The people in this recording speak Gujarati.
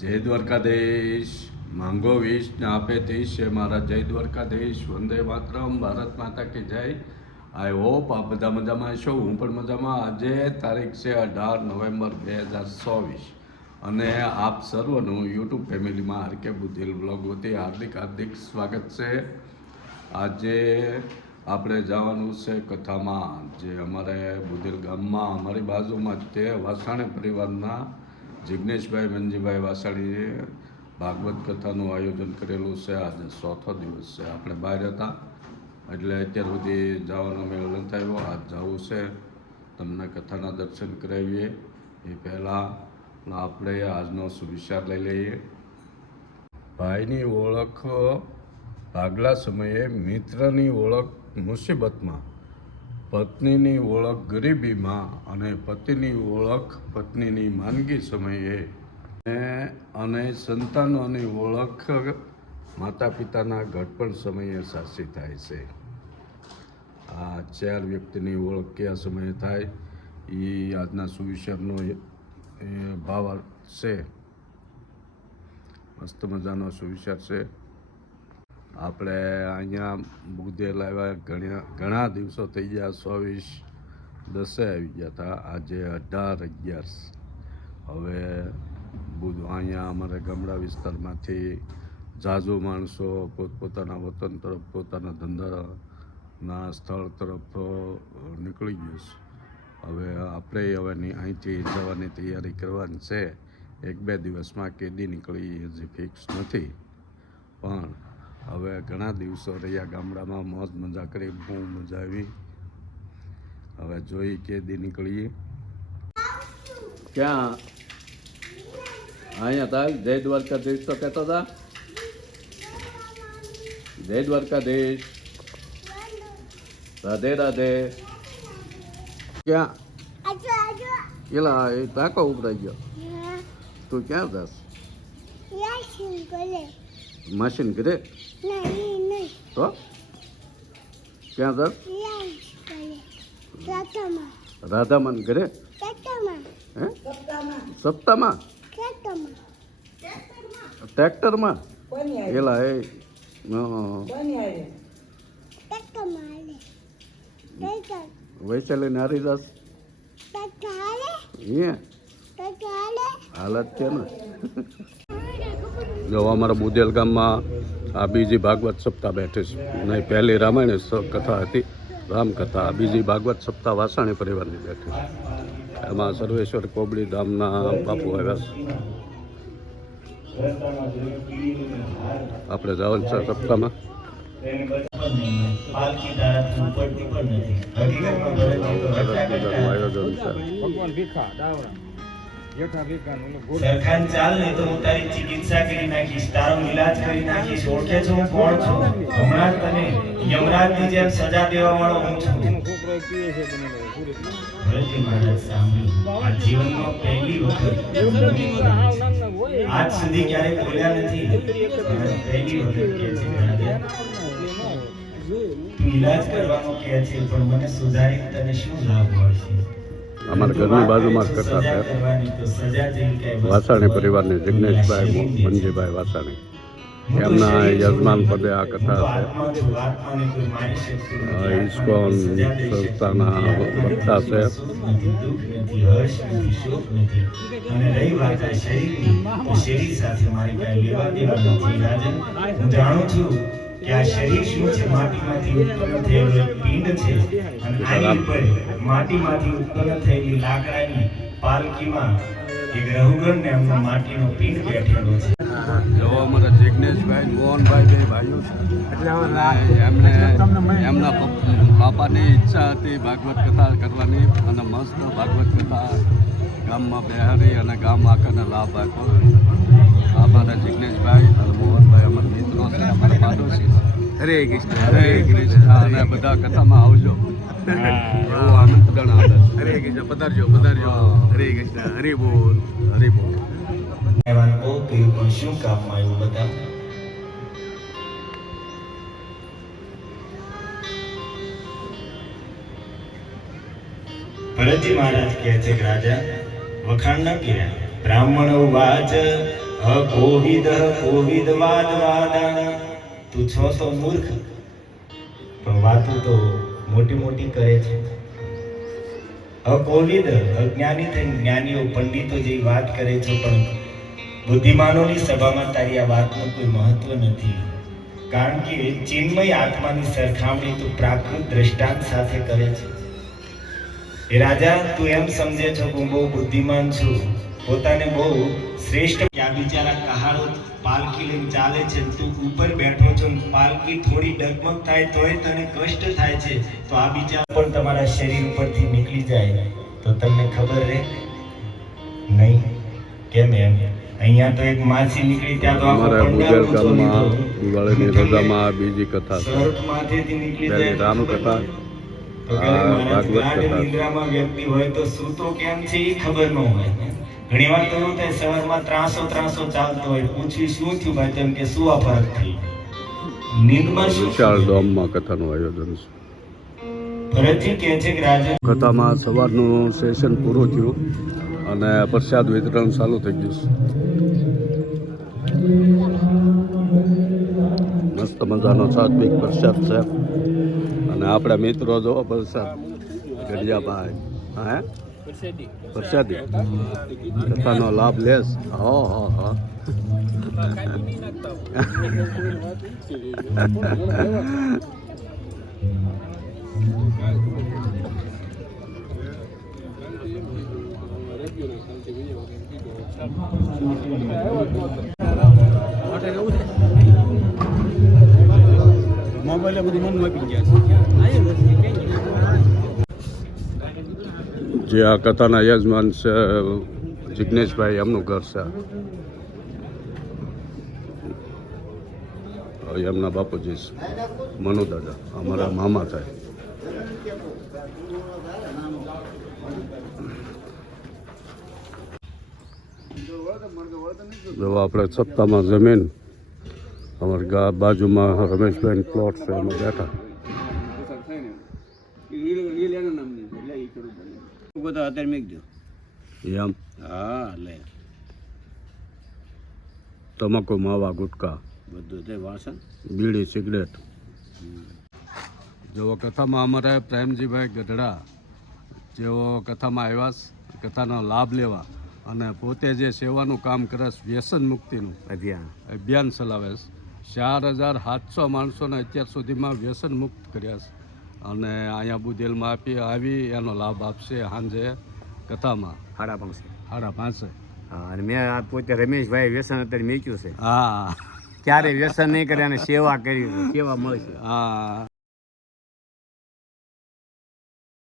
જય દ્વારકાધીશ માંગો વીસ ને આપે ત્રીસ છે મારા જય દ્વારકાધીશ વંદે માતરમ ભારત માતા કી જય. આઈ હોપ આ બધા મજામાં છો, હું પણ મજામાં. આજે તારીખ છે 18 નવેમ્બર 2024 અને આપ સર્વનું યુટ્યુબ ફેમિલીમાં આરકે બુધેલ બ્લોગ વતી હાર્દિક હાર્દિક સ્વાગત છે. આજે આપણે જવાનું છે કથામાં, જે અમારે બુધેલ ગામમાં અમારી બાજુમાં જ તે વાસાણી પરિવારના જિગ્નેશભાઈ મંજીભાઈ વાસાણીએ ભાગવત કથાનું આયોજન કરેલું છે. આજે ચોથો દિવસ છે, આપણે બહાર હતા એટલે અત્યાર સુધી જવાનો મેળ નથી આવ્યો. આજ જવું છે, તમને કથાના દર્શન કરાવીએ. એ પહેલાં આપણે આજનો સુવિચાર લઈ લઈએ. ભાઈની ઓળખ ભાગલા સમયે, મિત્રની ઓળખ મુસીબતમાં, પત્નીની ઓળખ ગરીબીમાં અને પતિની ઓળખ પત્નીની માંદગી સમયે અને સંતાનોની ઓળખ માતા પિતાના ઘડપણ સમયે સાચી થાય છે. આ ચાર વ્યક્તિની ઓળખ કયા સમયે થાય એ આજના સુવિચારનો ભાવ છે. મસ્ત મજાનો સુવિચાર છે. આપણે અહીંયા બુધેલ આવ્યા ઘણા દિવસો થઈ ગયા. 24/10 આવી ગયા હતા, આજે 18/11. હવે અહીંયા અમારા ગામડા વિસ્તારમાંથી ઝાઝુ માણસો પોતપોતાના વતન તરફ, પોતાના ધંધાના સ્થળ તરફ નીકળી ગયું છે. હવે આપણે અહીંથી જવાની તૈયારી કરવાની છે. 1-2 દિવસમાં કેદી નીકળી હજી ફિક્સ નથી, પણ હવે ઘણા દિવસો રહ્યા ગામડામાં, મોજ મજા કરી, બહુ મજા આવી. હવે જોઈ કેદી નીકળીએ. ક્યાં અહીંયા તાલ જય દ્વારકાધીશ તો કહેતા હતા. જય દ્વારકાધીશ, રાધે રાધે. ક્યાં એલા એ ટાંકો ઉભરાઈ ગયો. તું ક્યાં જાસ? મશીન ઘરે તો ક્યાં જાસ? રાધામન ઘરે હે? સપ્તાહમાં ટ્રેક્ટરમાં એલા એ વૈશાલી નારી દાસ હાલત છે ને. જો અમારા બુધેલ ગામમાં આ બીજી ભાગવત સપ્તાહ બેઠી છે. નહીં, પહેલી રામાયણ કથા હતી, રામકથા. બીજી ભાગવત સપ્તાહ વાસાણી પરિવારની બેઠી છે. એમાં સર્વેશ્વર કોબડી ધામના બાપુ આવ્યા છે. આપણે જવાનું છે સપ્તાહમાં. સરખાન ચાલ ને તો હું તારી ચિકિત્સા કરી નાખીશ, તારો ઈલાજ કરી નાખીશ. ઓળખે છો હું કોણ છું? હમણાં તને યમરાજની જેમ સજા દેવા વાળો હું છું. ભરતજી મહારાજ સાંભળ્યું, આ જીવનમાં પહેલી વખત આજ સુધી ક્યારેય બોલ્યા નથી, પહેલી વખત કહે છે રાજા તું ઈલાજ કરવાનો કહે છે, પણ મને સુધારી તને શું લાભ મળશે? અમારા ઘરની બાજુમાં જ કથા છે. વાસાણી પરિવારની જિગ્નેશભાઈ મંજીભાઈ વાસાણી, એમના યજમાન પદે આ કથા છે. ઇસ્કોન સંસ્થાના વક્તા છે. અને રહી વાત આ શરીરની, તો શરીર સાથે મારી કાંઈ લેવા દેવા નથી રાજન. હું જાણું છું કે આ શરીર શું છે? માટીમાંથી ઉત્પન્ન થયેલું એક પિંડ છે, અને આની ઉપર માટીમાંથી ઉત્પન્ન થયેલી લાકડાની પાલકીમાં એક રઘુગણ ને એમનો માટીનો પિંડ બેઠેલો છે. જો અમારા જિગ્નેશભાઈ મોહનભાઈ બે ભાઈઓ છે. એમને એમના બાપાની ઈચ્છા હતી ભાગવત કથા કરવાની, અને મસ્ત ભાગવત કથા ગામમાં બેહારી અને ગામ આખાને લાભ આપ્યો. અમારા જિગ્નેશભાઈ અને મોહનભાઈ અમારા મિત્રો છે, અમારા પાડોશી. હરે કૃષ્ણ, હરે કૃષ્ણ. અને બધા કથામાં આવજો, એવો આમંત્રણ આવે. હરે કૃષ્ણ, પધારજો પધારજો. હરે કૃષ્ણ, હરે બોલ, હરે બોલ. એવાનું બહુ કર્યું, પણ શું કામમાં આવ્યું બતાવ? ભરતજી મહારાજ કહે છે કે રાજા વખાણ ન કર્યા. બ્રાહ્મણ વાચ કોવિદ કોવિદ વાદ વાદા. તું છો તો મૂર્ખ, પણ વાતો તો મોટી મોટી કરે છે. કોવિદ અજ્ઞાની થઈને જ્ઞાનીઓ પંડિતો જે વાત કરે છે, પણ બુદ્ધિમાનોની સભામાં તારી આ વાતનું કોઈ મહત્વ નથી. કારણ કે ચિન્મય આત્માની સરખામણી તું પ્રાકૃત દ્રષ્ટાંત સાથે કરે છે. એ રાજા, તું એમ સમજે છો કે હું બહુ બુદ્ધિમાન છું, પોતાને બહુ શ્રેષ્ઠ. આ બિચારા કહારો પાલકી લઈને ચાલે છે, તું ઉપર બેઠો છો, પાલકી થોડી ડગમગ થાય તોય તને કષ્ટ થાય છે, તો આ બિચારા પણ તમારા શરીર ઉપરથી નીકળી જાય તો તમને ખબર રહે નહીં. કેમ એમ? અહીંયા તો એક માસી નીકળી, ત્યાં તો આખો અમારા પંડાલ ગુજર ઊંચો લીધો. ગામમાં દિવાળીની રજામાં બીજી કથા છે. શર્ટ માથેથી નીકળી પહેલી જાય રામકથા, તો કહે, મહારાજ ભાગવત ગાઢ કથા. નિંદ્રામાં વ્યક્તિ હોય તો સૂતો કેમ છે એ ખબર ન હોય. ઘણી વાર તો એવું થાય, સવારમાં ત્રાસો ચાલતો હોય, પૂછ્યું શું થયું ભાઈ, તેમ કે શું આ ફરક થઈ નીંદમાં શું વિશાળ થયું? ડોમમાં કથાનું આયોજન છે. ભરતજી કહે છે કે રાજન કથામાં સવારનું સેશન પૂરું થયું અને પ્રસાદ વિતરણ ચાલુ થઈ ગયું છે. મસ્ત મજાનો સાત્વિક પ્રસાદ છે અને આપણા મિત્રો જો પ્રસાદ ગઢિયાભાઈ હા પ્રસાદી કથાનો લાભ લેશ. હા મોબાઈલ બધું મન આપી ગયા જે આ કથાના યજમાન છે જિજ્ઞેશભાઈ, એમનું ઘર છે. એમના બાપુજી છે મનુ દાદા, અમારા મામા થાય. જો આપણે સપ્તાહમાં જમીન અમારા બાજુમાં રમેશભાઈ પ્લોટ છે, એમાં બેઠા. અત્યારે મેં કીધું એમ હા લે તમાકુ, માવા, ગુટકા, બધું તે વાસણ બીડી, સિગરેટ. જેઓ કથામાં અમારા પ્રેમજીભાઈ ગઢડા જેઓ કથામાં આવ્યા છે, કથાનો લાભ લેવા અને પોતે જે સેવાનું કામ કરે છે, વ્યસન મુક્તિનું અભિયાન ચલાવે છે. 4700 માણસોને અત્યાર સુધીમાં વ્યસન મુક્ત કર્યા છે અને અહીંયા બુધેલમાં આવી એનો લાભ આપશે સાંજે કથામાં 5:30. હા, અને મેં આ પોતે રમેશભાઈ વ્યસન અત્યારે મેક્યું છે. હા ક્યારે વ્યસન નહીં કરે અને સેવા કરી, સેવા મળશે. હા